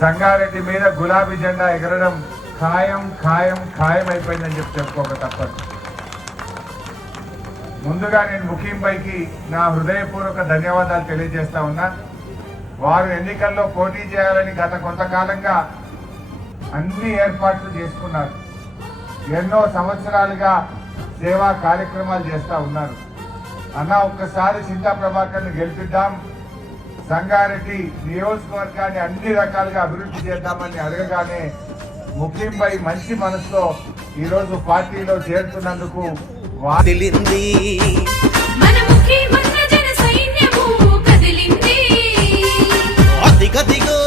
సంగారెడ్డి మీద గులాబీ జెండా ఎగరడం ఖాయం ఖాయం ఖాయం అయిపోయిందని చెప్పుకోక తప్పదు. ముందుగా నేను ముఖ్యంపైకి నా హృదయపూర్వక ధన్యవాదాలు తెలియజేస్తా ఉన్నా. వారు ఎన్నికల్లో పోటీ చేయాలని గత కొంతకాలంగా అన్ని ఏర్పాట్లు చేసుకున్నారు. ఎన్నో సంవత్సరాలుగా సేవా కార్యక్రమాలు చేస్తూ ఉన్నారు. అన్న ఒక్కసారి చింతా ప్రభాకర్ని గెలిపిద్దాం, సంగారెడ్డి నియోజకవర్గాన్ని అన్ని రకాలుగా అభివృద్ధి చేద్దామని అడగగానే ముఖ్యంపై మంచి మనసుతో ఈరోజు పార్టీలో చేరుతున్నందుకు కదిలింది మన ముఖ్యమన్న జన సైన్యము కదిలింది అదిగదిగో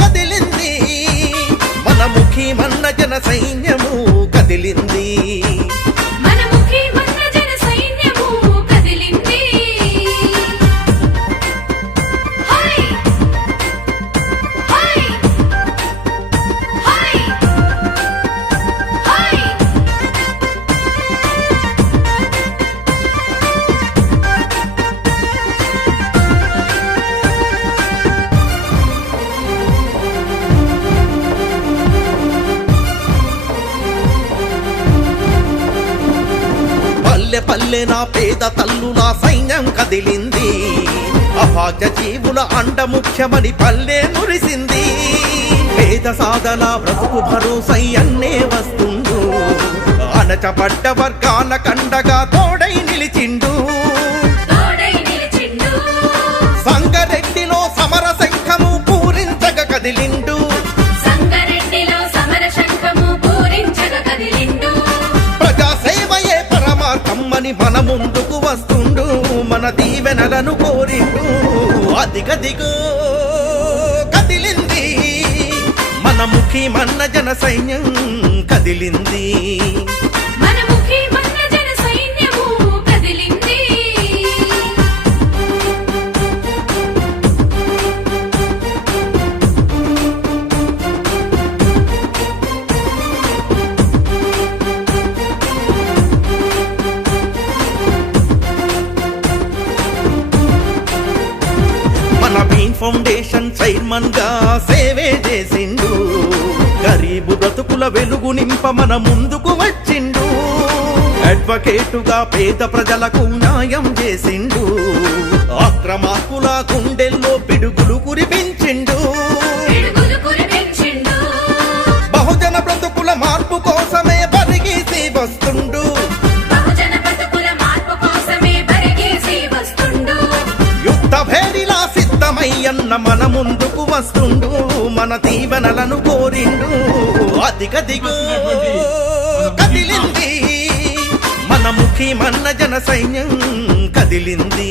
కదిలింది మన ముఖ్యమన్న జన సైన్యము కదిలింది మన ముఖ్యమన్న జన సైన్యము కదిలింది హై హై హై హై పల్లె పల్లె నా పేద తల్లుల సైన్యం కదిలింది అభాగ్య జీవుల అండ ముఖ్యమని పల్లె మురిసింది పేద సాధన బ్రతుకు భరోసై అన్నే వస్తుండు అణచబడ్డ వర్గాల కండగా తోడై నిలిచిండు సంగారెడ్డిలో సమర శంఖము పూరించగ కదిలిండు కమ్మని మన ముందుకు వస్తుండు మన దీవెనలను కోరిండు అదిగదిగో కదిలింది మన ముఖ్యమన్న జన సైన్యం కదిలింది మన ముఖ్యమన్న జన సైన్యము కదిలింది ఫౌండేషన్ చైర్మన్ గా సేవే చేసిండు గరీబు బ్రతుకుల వెలుగు నింప మన ముందుకు వచ్చిండు అడ్వకేటుగా పేద ప్రజలకు న్యాయం చేసిండు అక్రమార్కుల గుండెల్లో పిడుగులు కురిపించిండు బహుజన బ్రతుకుల మార్పు కోసమే బరిగీసి వస్తుండు యుద్ధ భేరిలా సిద్ధమయ్యన్న మన ముందుకు వస్తుండు మన దీవెనలను కోరిండు అదిగదిగో కదిలింది మన ముఖ్యమన్న జన సైన్యం కదిలింది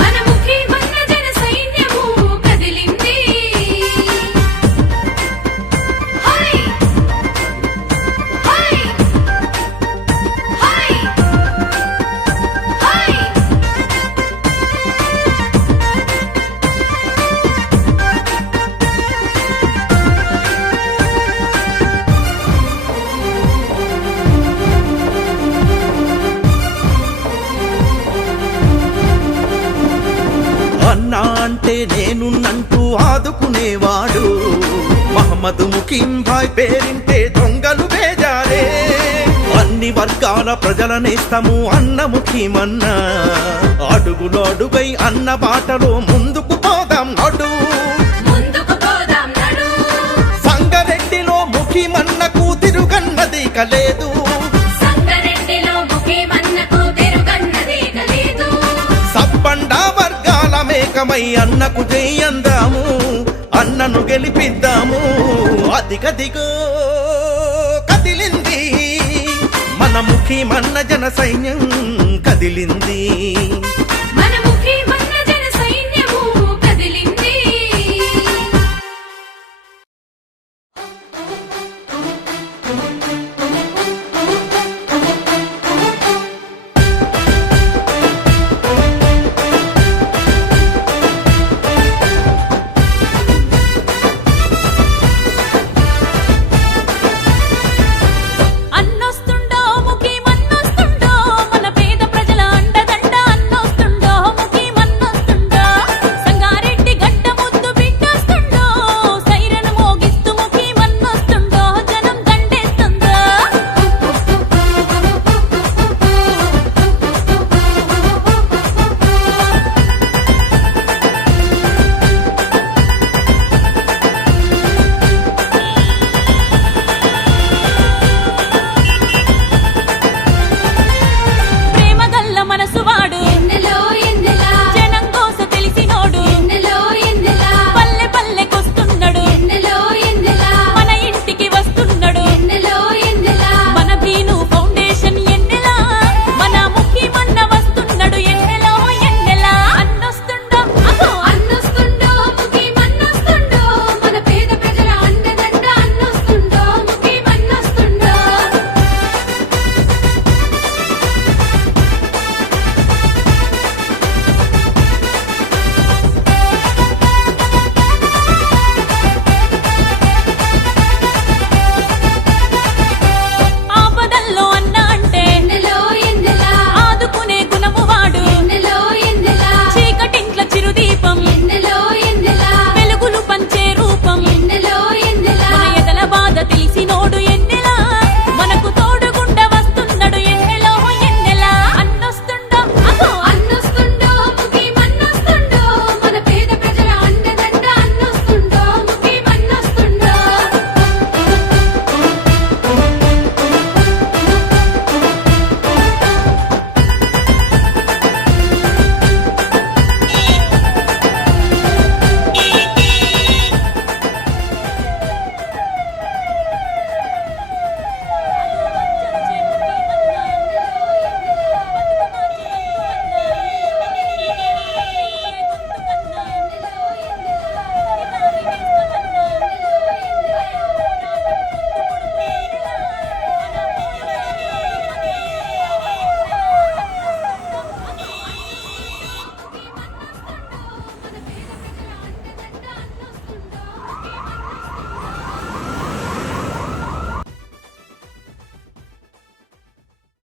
మన ముఖ్యమన్న జన సైన్యము కదిలింది హై హై హై హై అన్నా అంటే నేనున్నంటూ ఆదుకునేవాడు మహమ్మద్ ముఖీం భాయ్ పేరింటే దొంగలు బేజారే అన్ని వర్గాల ప్రజల నేస్తము అన్న ముఖీమన్న అడుగులో అడుగై అన్న బాటలో ముందుకు పోదాం నడు సంగారెడ్డిలో ముఖీమన్నకు తిరుగన్నది కలేదు సబ్బండా వర్గాల మేకమై అన్నకు జయందాము అన్నను గెలిపిద్దాము అదిగదిగో కదిలింది మన ముఖ్యమన్న జన సైన్యం కదిలింది